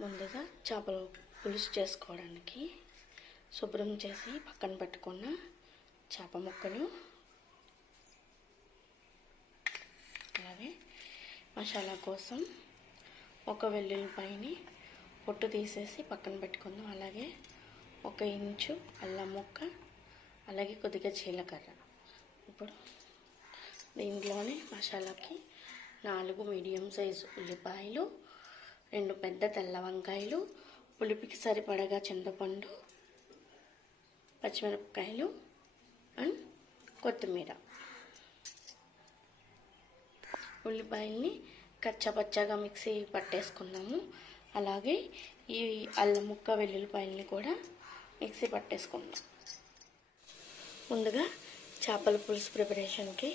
ముందుగా చేపలు పులుసు చేసుకోవడానికి శుభ్రం చేసి పక్కన పెట్టుకున్న చేప ముక్కలు అలాగే మసాలా కోసం ఒక వెల్లుల్లిపాయని పొట్టు తీసేసి పక్కన పెట్టుకుందాం. అలాగే ఒక ఇంచు అల్లం ముక్క అలాగే కొద్దిగా జీలకర్ర. ఇప్పుడు దీంట్లోనే మసాలాకి నాలుగు మీడియం సైజు ఉల్లిపాయలు రెండు పెద్ద తెల్ల వంకాయలు పులిపికి సరిపడగా చింతపండు పచ్చిమిరపకాయలు అండ్ కొత్తిమీర. ఉల్లిపాయల్ని కచ్చపచ్చగా మిక్సీ పట్టేసుకున్నాము. అలాగే ఈ అల్లం ముక్క వెల్లుల్లిపాయల్ని కూడా మిక్సీ పట్టేసుకున్నాం. ముందుగా చేపల పులుసు ప్రిపరేషన్కి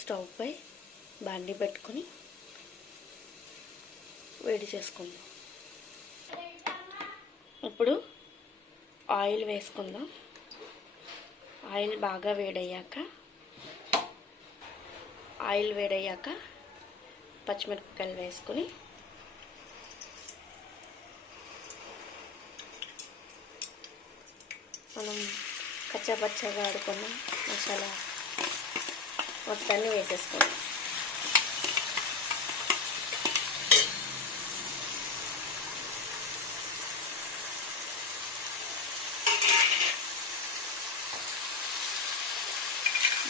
స్టవ్ పై బాండి పెట్టుకొని వేడి చేసుకుందాం. ఇప్పుడు ఆయిల్ వేసుకుందాం. ఆయిల్ బాగా వేడయ్యాక ఆయిల్ వేడయ్యాక పచ్చిమిరపకాయలు వేసుకొని మనం కచ్చాపచ్చాగా ఆడుకున్న మసాలా మొత్తాన్ని వేసేసుకుందాం.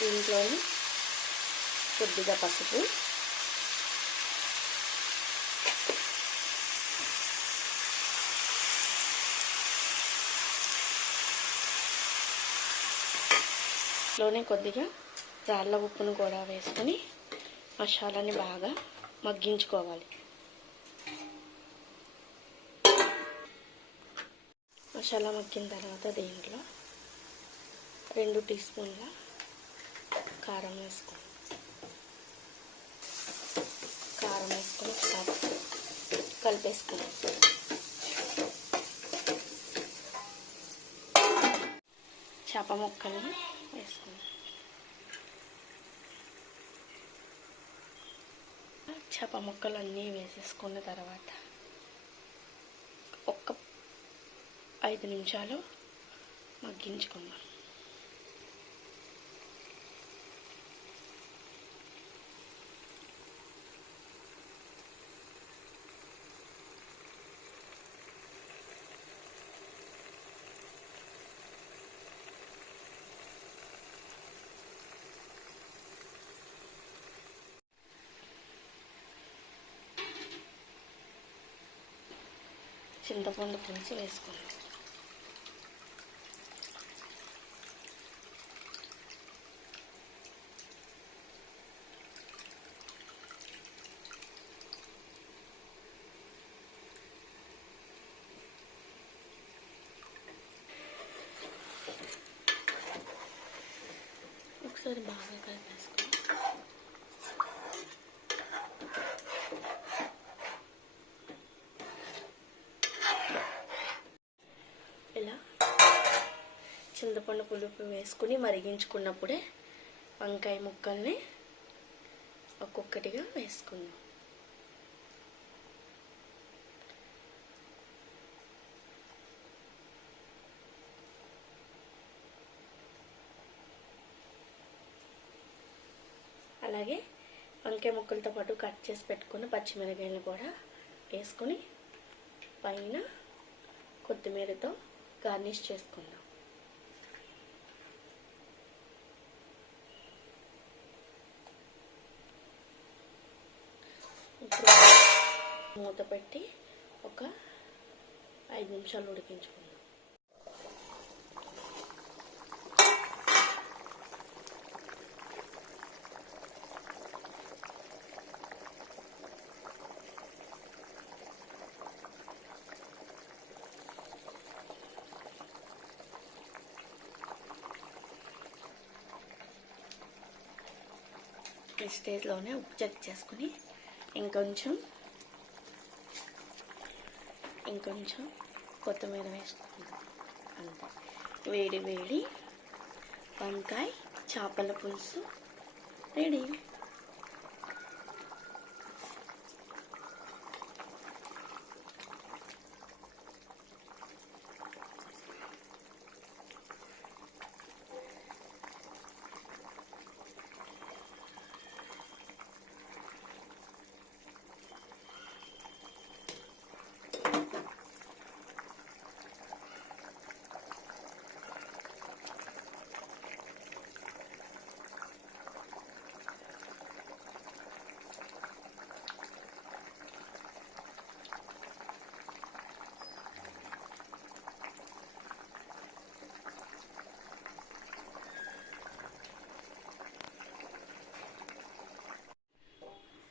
దీంట్లోని కొద్దిగా పసుపు. లోనే కొద్దిగా రాళ్ళ ఉప్పును కూడా వేసుకొని మసాలాని బాగా మగ్గించుకోవాలి. మసాలా మగ్గిన తర్వాత దీంట్లో రెండు టీ స్పూన్ల కారం వేసుకోండి కారం వేసుకొని ఒకసారి కలిపేసుకోండి చేప ముక్కల్ని వేసుకోండి చేప ముక్కలు అన్నీ వేసేసుకున్న తర్వాత ఒక్క ఐదు నిమిషాలు మగ్గించుకుందాం. చింతపండు పులుసు వేసుకోండి ఒకసారి బాగా కలిపేసుకోండి ఇలా చింతపండు పులుపు వేసుకుని మరిగించుకున్నప్పుడే వంకాయ ముక్కల్ని ఒక్కొక్కటిగా వేసుకుందాం. అలాగే వంకాయ ముక్కలతో పాటు కట్ చేసి పెట్టుకున్న పచ్చిమిరకాయలు కూడా వేసుకుని పైన కొత్తిమీరతో గార్నిష్ చేసుకుందాం ఇప్పుడు మూత పెట్టి ఒక ఐదు నిమిషాలు ఉడికించుకుందాం. ఈ స్టేజ్లోనే ఉప్పు చెక్ చేసుకుని ఇంకొంచెం ఇంకొంచెం కొత్తిమీర వేసుకుందాం. అంతే. వేడి వేడి వంకాయ చేపల పులుసు రెడీ.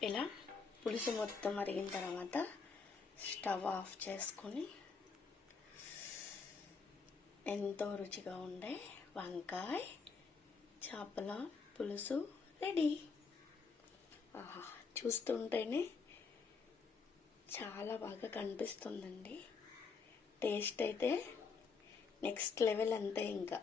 ఇలా పులుసు మొత్తం మరిగిన తర్వాత స్టవ్ ఆఫ్ చేసుకొని ఎంతో రుచిగా ఉండే వంకాయ చేపల పులుసు రెడీ. ఆహా చూస్తుంటేనే చాలా బాగా కనిపిస్తుందండి. టేస్ట్ అయితే నెక్స్ట్ లెవెల్ అంతే ఇంకా.